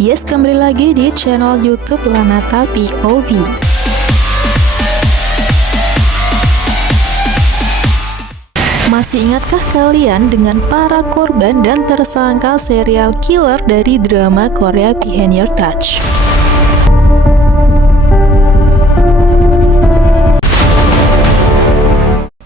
Yes, kembali lagi di channel YouTube Lanata POV. Masih ingatkah kalian dengan para korban dan tersangka serial killer dari drama Korea Behind Your Touch?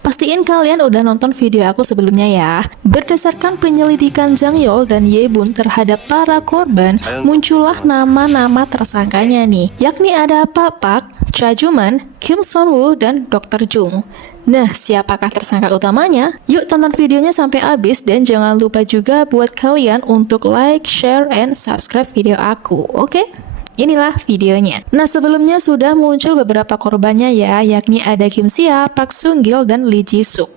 Pastiin kalian udah nonton video aku sebelumnya ya. Berdasarkan penyelidikan Jang Yeol dan Ye Bun terhadap para korban, muncullah nama-nama tersangkanya nih, yakni ada Pak Park, Cha Juman, Kim Son Woo, dan Dr. Jung. Nah, siapakah tersangka utamanya? Yuk tonton videonya sampai habis dan jangan lupa juga buat kalian untuk like, share, and subscribe video aku, oke? Inilah videonya. Nah, sebelumnya sudah muncul beberapa korbannya ya, yakni ada Kim Sia, Park Sung Gil, dan Lee Ji Suk.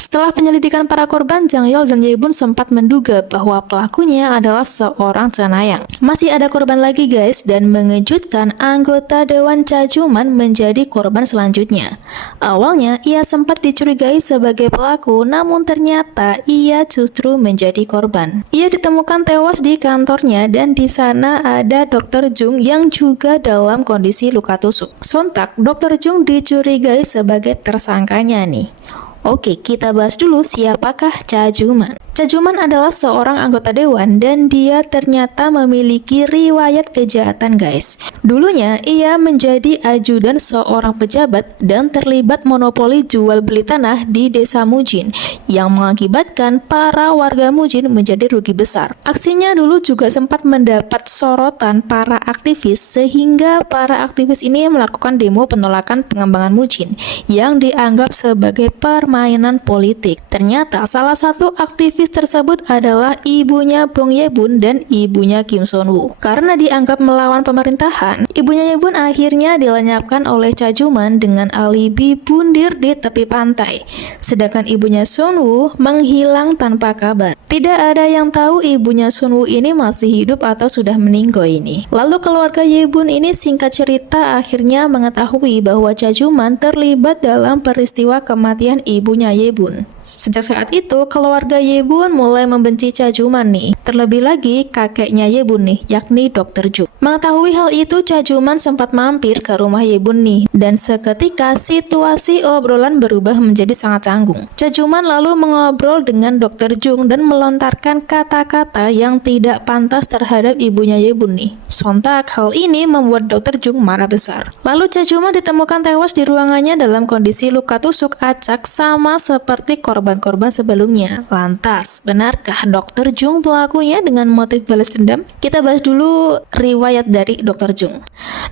Setelah penyelidikan para korban, Jang Yeol dan Ye Bun sempat menduga bahwa pelakunya adalah seorang cenayang. Masih ada korban lagi guys, dan mengejutkan, anggota Dewan Cha Juman menjadi korban selanjutnya. Awalnya ia sempat dicurigai sebagai pelaku, namun ternyata ia justru menjadi korban. Ia ditemukan tewas di kantornya dan di sana ada Dr. Jung yang juga dalam kondisi luka tusuk. Sontak Dr. Jung dicurigai sebagai tersangkanya nih. Oke, kita bahas dulu siapakah Cha Juman. Cha Juman adalah seorang anggota dewan dan dia ternyata memiliki riwayat kejahatan guys. Dulunya ia menjadi ajudan seorang pejabat dan terlibat monopoli jual beli tanah di desa Mujin yang mengakibatkan para warga Mujin menjadi rugi besar. Aksinya dulu juga sempat mendapat sorotan para aktivis sehingga para aktivis ini melakukan demo penolakan pengembangan Mujin yang dianggap sebagai permainan politik. Ternyata salah satu aktivis tersebut adalah ibunya Bong Ye Bun dan ibunya Kim Son Woo. Karena dianggap melawan pemerintahan, ibunya Ye Bun akhirnya dilenyapkan oleh Cha Juman dengan alibi bundir di tepi pantai. Sedangkan ibunya Son Woo menghilang tanpa kabar. Tidak ada yang tahu ibunya Son Woo ini masih hidup atau sudah meninggal ini. Lalu keluarga Ye Bun ini singkat cerita akhirnya mengetahui bahwa Cha Juman terlibat dalam peristiwa kematian ibunya Ye Bun. Sejak saat itu, keluarga Ye Bun mulai membenci Cha Juman nih. Terlebih lagi kakeknya Ye Bun nih, yakni Dr. Jung. Mengetahui hal itu, Cha Juman sempat mampir ke rumah Ye Bun nih, dan seketika situasi obrolan berubah menjadi sangat canggung. Cha Juman lalu mengobrol dengan Dr. Jung dan melontarkan kata-kata yang tidak pantas terhadap ibunya Ye Bun nih. Sontak hal ini membuat Dr. Jung marah besar. Lalu Cha Juman ditemukan tewas di ruangannya dalam kondisi luka tusuk acak sama seperti korban-korban sebelumnya. Lantas, benarkah Dr. Jung pelakunya dengan motif balas dendam? Kita bahas dulu riwayat dari Dr. Jung.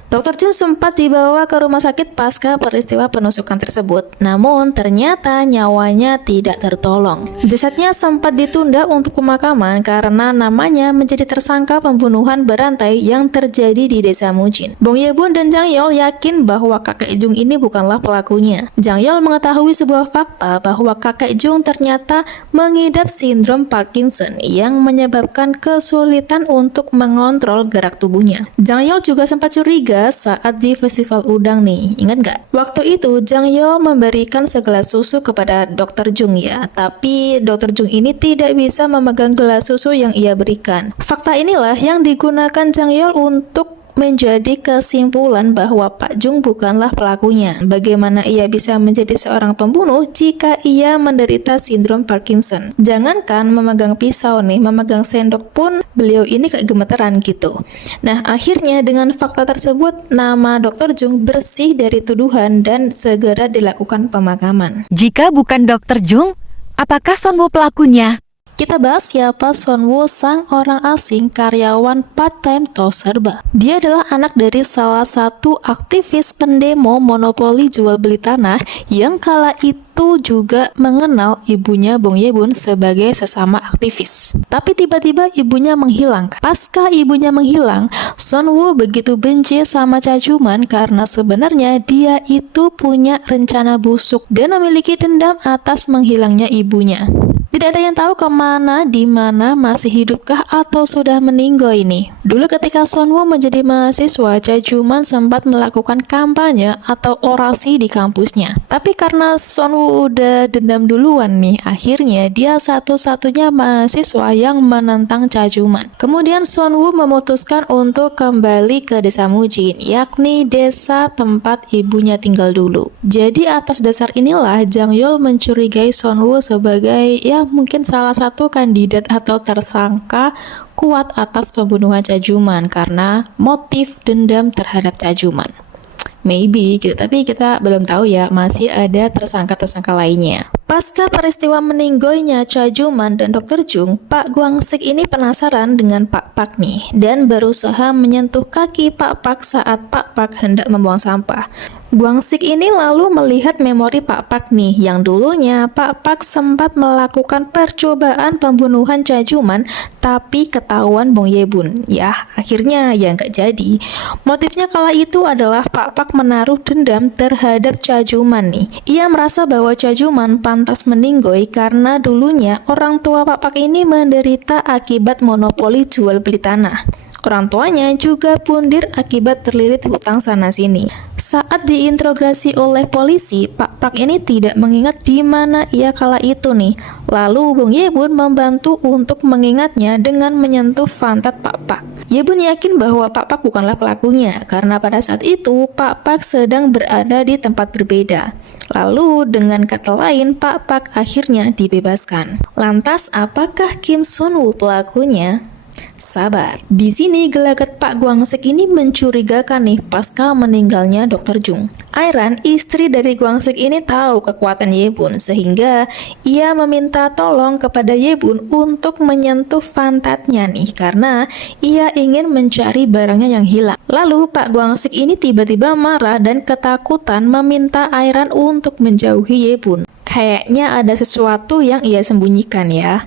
Dr. Jung sempat dibawa ke rumah sakit pasca peristiwa penusukan tersebut. Namun, ternyata nyawanya tidak tertolong. Jasadnya sempat ditunda untuk pemakaman karena namanya menjadi tersangka pembunuhan berantai yang terjadi di desa Mujin. Bong Ye Bun dan Jang Yeol yakin bahwa kakek Jung ini bukanlah pelakunya. Jang Yeol mengetahui sebuah fakta bahwa kakek Jung ternyata mengidap sindrom Parkinson yang menyebabkan kesulitan untuk mengontrol gerak tubuhnya. Jang Yeol juga sempat curiga saat di festival udang nih, ingat nggak? Waktu itu Jang Yeol memberikan segelas susu kepada Dr. Jung ya, tapi Dr. Jung ini tidak bisa memegang gelas susu yang ia berikan. Fakta inilah yang digunakan Jang Yeol untuk menjadi kesimpulan bahwa Pak Jung bukanlah pelakunya. Bagaimana ia bisa menjadi seorang pembunuh jika ia menderita sindrom Parkinson? Jangankan memegang pisau nih, memegang sendok pun beliau ini kayak gemeteran gitu. Nah, akhirnya dengan fakta tersebut, nama Dr. Jung bersih dari tuduhan dan segera dilakukan pemakaman. Jika bukan Dr. Jung, apakah Son Woo pelakunya? Kita bahas siapa Son Woo, sang orang asing karyawan part-time tos serba. Dia adalah anak dari salah satu aktivis pendemo monopoli jual beli tanah yang kala itu juga mengenal ibunya Bong Ye Bun sebagai sesama aktivis. Tapi tiba-tiba ibunya menghilang. Pasca ibunya menghilang, Son Woo begitu benci sama Cha Juman karena sebenarnya dia itu punya rencana busuk dan memiliki dendam atas menghilangnya ibunya. Tidak ada yang tahu kemana, di mana, masih hidupkah atau sudah meninggal ini. Dulu ketika Sonwoo menjadi mahasiswa, Jaejuman sempat melakukan kampanye atau orasi di kampusnya. Tapi karena Sonwoo udah dendam duluan nih, akhirnya dia satu-satunya mahasiswa yang menentang Jaejuman. Kemudian Sonwoo memutuskan untuk kembali ke desa Mujin, yakni desa tempat ibunya tinggal dulu. Jadi atas dasar inilah Jang Yeol mencurigai Sonwoo sebagai mungkin salah satu kandidat atau tersangka kuat atas pembunuhan Jaejuman karena motif dendam terhadap Jaejuman. Maybe gitu, tapi kita belum tahu ya, masih ada tersangka-tersangka lainnya. Pasca peristiwa meninggoynya Jaejuman dan Dr. Jung, Pak Gwang-sik ini penasaran dengan Pak Pak nih dan berusaha menyentuh kaki Pak Pak saat Pak Pak hendak membuang sampah. Gwang-sik ini lalu melihat memori Pak Pak nih yang dulunya Pak Pak sempat melakukan percobaan pembunuhan Jaejuman tapi ketahuan Bong Ye-bun. Ya, akhirnya ya nggak jadi. Motifnya kala itu adalah Pak Pak menaruh dendam terhadap Jaejuman nih. Ia merasa bahwa Jaejuman pantas meninggoy karena dulunya orang tua Pak Pak ini menderita akibat monopoli jual beli tanah. Orang tuanya juga pundir akibat terlilit hutang sana-sini. Saat diinterogasi oleh polisi, Pak Pak ini tidak mengingat di mana ia kala itu nih. Lalu Bong Ye-bun membantu untuk mengingatnya dengan menyentuh pantat Pak Pak. Ye-bun yakin bahwa Pak Pak bukanlah pelakunya karena pada saat itu Pak Pak sedang berada di tempat berbeda. Lalu dengan kata lain Pak Pak akhirnya dibebaskan. Lantas apakah Kim Sun-woo pelakunya? Sabar. Di sini gelagat Pak Gwang-sik ini mencurigakan nih pasca meninggalnya Dr. Jung. Airan, istri dari Gwang-sik ini tahu kekuatan Ye-bun sehingga ia meminta tolong kepada Ye-bun untuk menyentuh pantatnya nih karena ia ingin mencari barangnya yang hilang. Lalu Pak Gwang-sik ini tiba-tiba marah dan ketakutan meminta Airan untuk menjauhi Ye-bun. Kayaknya ada sesuatu yang ia sembunyikan ya.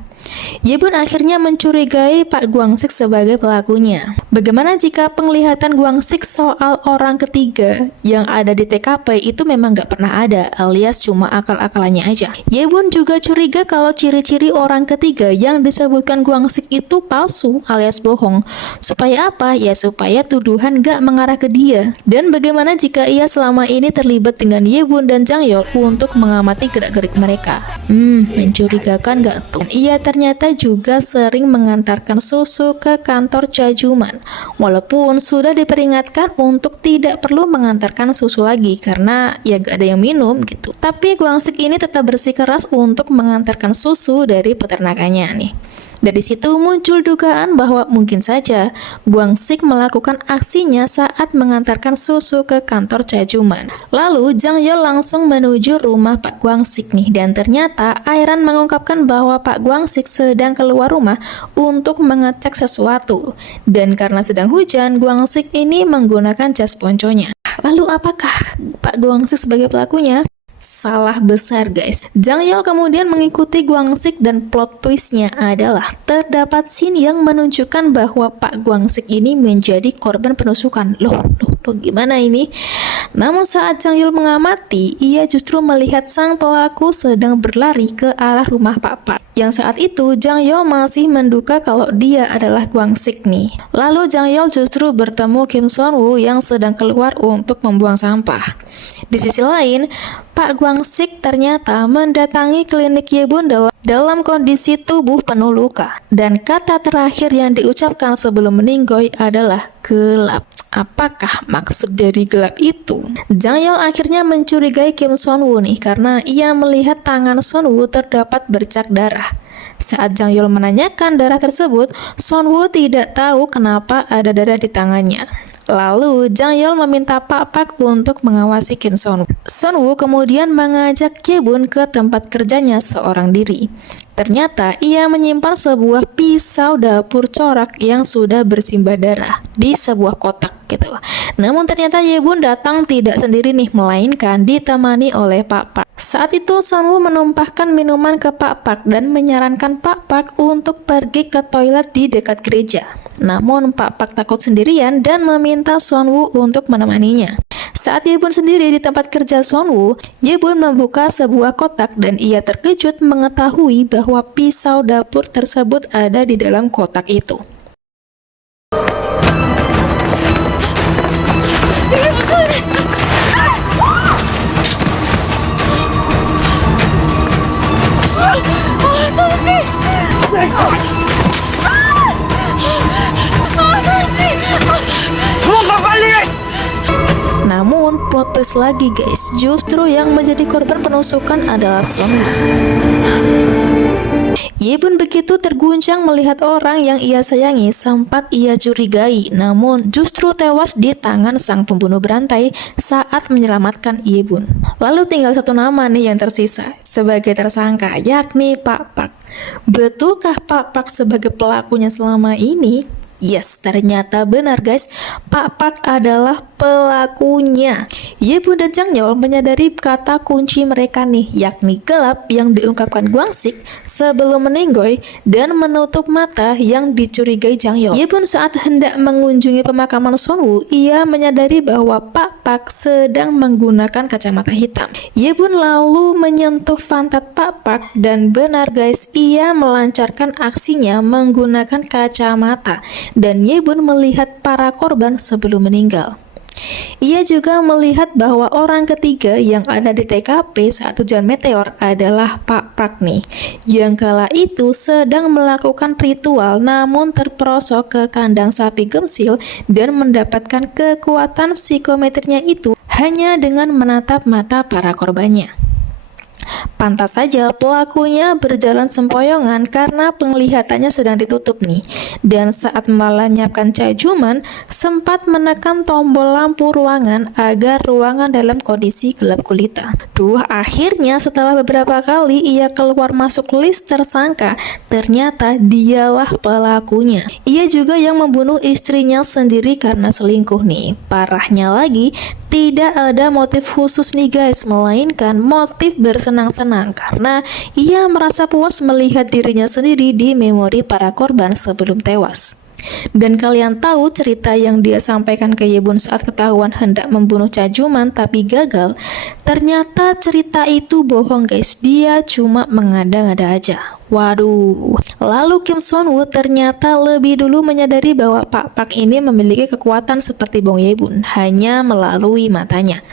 Ye-bun akhirnya mencurigai Pak Gwang-sik sebagai pelakunya. Bagaimana jika penglihatan Gwang-sik soal orang ketiga yang ada di TKP itu memang gak pernah ada, alias cuma akal-akalannya aja. Ye-bun juga curiga kalau ciri-ciri orang ketiga yang disebutkan Gwang-sik itu palsu alias bohong. Supaya apa? Ya supaya tuduhan gak mengarah ke dia. Dan bagaimana jika ia selama ini terlibat dengan Ye-bun dan Jang Yeol untuk mengamati gerak-gerik mereka? Mencurigakan gak tuh? Ia ternyata juga sering mengantarkan susu ke kantor Jaejuman. Walaupun sudah diperingatkan untuk tidak perlu mengantarkan susu lagi karena ya gak ada yang minum gitu. Tapi Gwang-sik ini tetap bersikeras untuk mengantarkan susu dari peternakannya nih. Dari situ muncul dugaan bahwa mungkin saja Gwang-sik melakukan aksinya saat mengantarkan susu ke kantor Jaejuman. Lalu Jang Yeol langsung menuju rumah Pak Gwang-sik nih dan ternyata Airan mengungkapkan bahwa Pak Gwang-sik sedang keluar rumah untuk mengecek sesuatu. Dan karena sedang hujan, Gwang-sik ini menggunakan jas ponconya. Lalu apakah Pak Gwang-sik sebagai pelakunya? Salah besar guys. Jang Yeol kemudian mengikuti Gwang-sik dan plot twistnya adalah terdapat scene yang menunjukkan bahwa Pak Gwang-sik ini menjadi korban penusukan. Loh, gimana ini? Namun saat Jang Yeol mengamati, ia justru melihat sang pelaku sedang berlari ke arah rumah Pak Pak. Yang saat itu Jang Yeol masih menduga kalau dia adalah Gwang-sik nih. Lalu Jang Yeol justru bertemu Kim Sun-woo yang sedang keluar untuk membuang sampah. Di sisi lain, Pak Gwang-sik ternyata mendatangi klinik Ye-bun dalam kondisi tubuh penuh luka. Dan kata terakhir yang diucapkan sebelum meninggoy adalah gelap. Apakah maksud dari gelap itu? Jang Yeol akhirnya mencurigai Kim Sun-woo nih karena ia melihat tangan Sun-woo terdapat bercak darah. Saat Jang Yeol menanyakan darah tersebut, Sun-woo tidak tahu kenapa ada darah di tangannya. Lalu Jang Yeol meminta Pak Pak untuk mengawasi Kim Sun-woo. Sun-woo kemudian mengajak Ye-bun ke tempat kerjanya seorang diri. Ternyata ia menyimpan sebuah pisau dapur corak yang sudah bersimbah darah di sebuah kotak gitu. Namun ternyata Ye-bun datang tidak sendiri nih, melainkan ditemani oleh Pak Pak. Saat itu Sun-woo menumpahkan minuman ke Pak Pak dan menyarankan Pak Pak untuk pergi ke toilet di dekat gereja. Namun Pak Pak takut sendirian dan meminta Sun-woo untuk menemaninya. Saat Yebun sendiri di tempat kerja Sonwoo, Yebun membuka sebuah kotak dan ia terkejut mengetahui bahwa pisau dapur tersebut ada di dalam kotak itu. Namun, plot twist lagi guys, justru yang menjadi korban penusukan adalah Sonwoo. Yebun begitu terguncang melihat orang yang ia sayangi sempat ia curigai, namun justru tewas di tangan sang pembunuh berantai saat menyelamatkan Yebun. Lalu tinggal satu nama nih yang tersisa sebagai tersangka, yakni Pak Park. Betulkah Pak Park sebagai pelakunya selama ini? Yes, ternyata benar guys, Pak Park adalah pelakunya. Yebun dan Jang Yeol menyadari kata kunci mereka nih, yakni gelap yang diungkapkan Gwang-sik sebelum meninggoy dan menutup mata yang dicurigai Jang Yeol. Yebun saat hendak mengunjungi pemakaman Sonwoo, ia menyadari bahwa Pak Park sedang menggunakan kacamata hitam. Yebun lalu menyentuh pantat Pak Park dan benar guys, ia melancarkan aksinya menggunakan kacamata. Dan Yebun melihat para korban sebelum meninggal. Ia juga melihat bahwa orang ketiga yang ada di TKP saat hujan meteor adalah Pak Park nih, yang kala itu sedang melakukan ritual namun terperosok ke kandang sapi gemsil dan mendapatkan kekuatan psikometrinya itu hanya dengan menatap mata para korbannya. Pantas saja pelakunya berjalan sempoyongan karena penglihatannya sedang ditutup nih. Dan saat melenyapkan cajuman, sempat menekan tombol lampu ruangan agar ruangan dalam kondisi gelap gulita. Akhirnya setelah beberapa kali ia keluar masuk list tersangka, ternyata dialah pelakunya. Ia juga yang membunuh istrinya sendiri karena selingkuh nih. Parahnya lagi, tidak ada motif khusus nih guys, melainkan motif bersenang-senang karena ia merasa puas melihat dirinya sendiri di memori para korban sebelum tewas. Dan kalian tahu cerita yang dia sampaikan ke Yebun saat ketahuan hendak membunuh Cajuman tapi gagal? Ternyata cerita itu bohong guys, dia cuma mengada-ngada aja. Waduh. Lalu Kim Sonwoo ternyata lebih dulu menyadari bahwa Pak Park ini memiliki kekuatan seperti Bong Yebun hanya melalui matanya.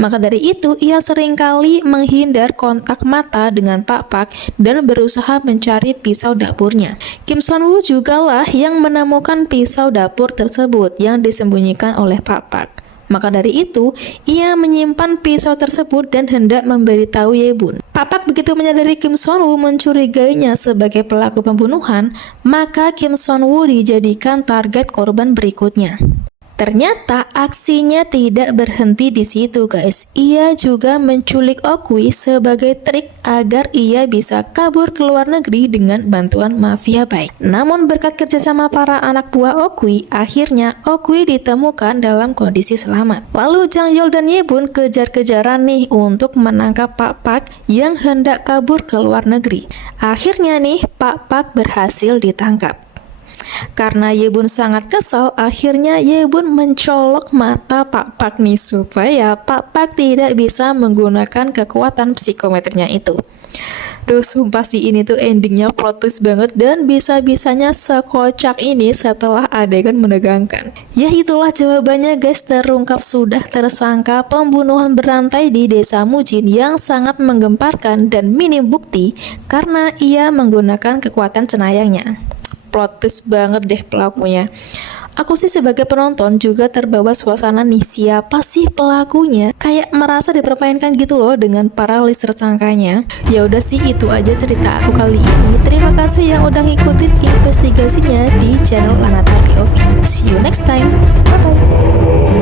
Maka dari itu, ia seringkali menghindar kontak mata dengan Pak Park dan berusaha mencari pisau dapurnya. Kim Sonwoo jugalah yang menemukan pisau dapur tersebut yang disembunyikan oleh Pak Park. Maka dari itu, ia menyimpan pisau tersebut dan hendak memberitahu Yebun. Pak Park begitu menyadari Kim Sonwoo mencurigainya sebagai pelaku pembunuhan, maka Kim Sonwoo dijadikan target korban berikutnya. Ternyata aksinya tidak berhenti di situ guys. Ia juga menculik Okwi sebagai trik agar ia bisa kabur ke luar negeri dengan bantuan mafia baik. Namun berkat kerjasama para anak buah Okwi, akhirnya Okwi ditemukan dalam kondisi selamat. Lalu Jang Yeol dan Yebun kejar-kejaran nih untuk menangkap Pak Park yang hendak kabur ke luar negeri. Akhirnya nih Pak Park berhasil ditangkap. Karena Yebun sangat kesal, akhirnya Yebun mencolok mata Pak Park nih supaya Pak Park tidak bisa menggunakan kekuatan psikometrinya itu. Sumpah sih ini tuh endingnya plot twist banget dan bisa-bisanya sekocak ini setelah adegan menegangkan. Ya itulah jawabannya guys, terungkap sudah tersangka pembunuhan berantai di desa Mujin yang sangat menggemparkan dan minim bukti karena ia menggunakan kekuatan cenayangnya. Plot twist banget deh pelakunya. Aku sih sebagai penonton juga terbawa suasana nih, siapa sih pelakunya? Kayak merasa dipermainkan gitu loh dengan para list tersangkanya. Ya udah sih itu aja cerita aku kali ini. Terima kasih yang udah ngikutin investigasinya di channel Lanata POV. See you next time. Bye bye.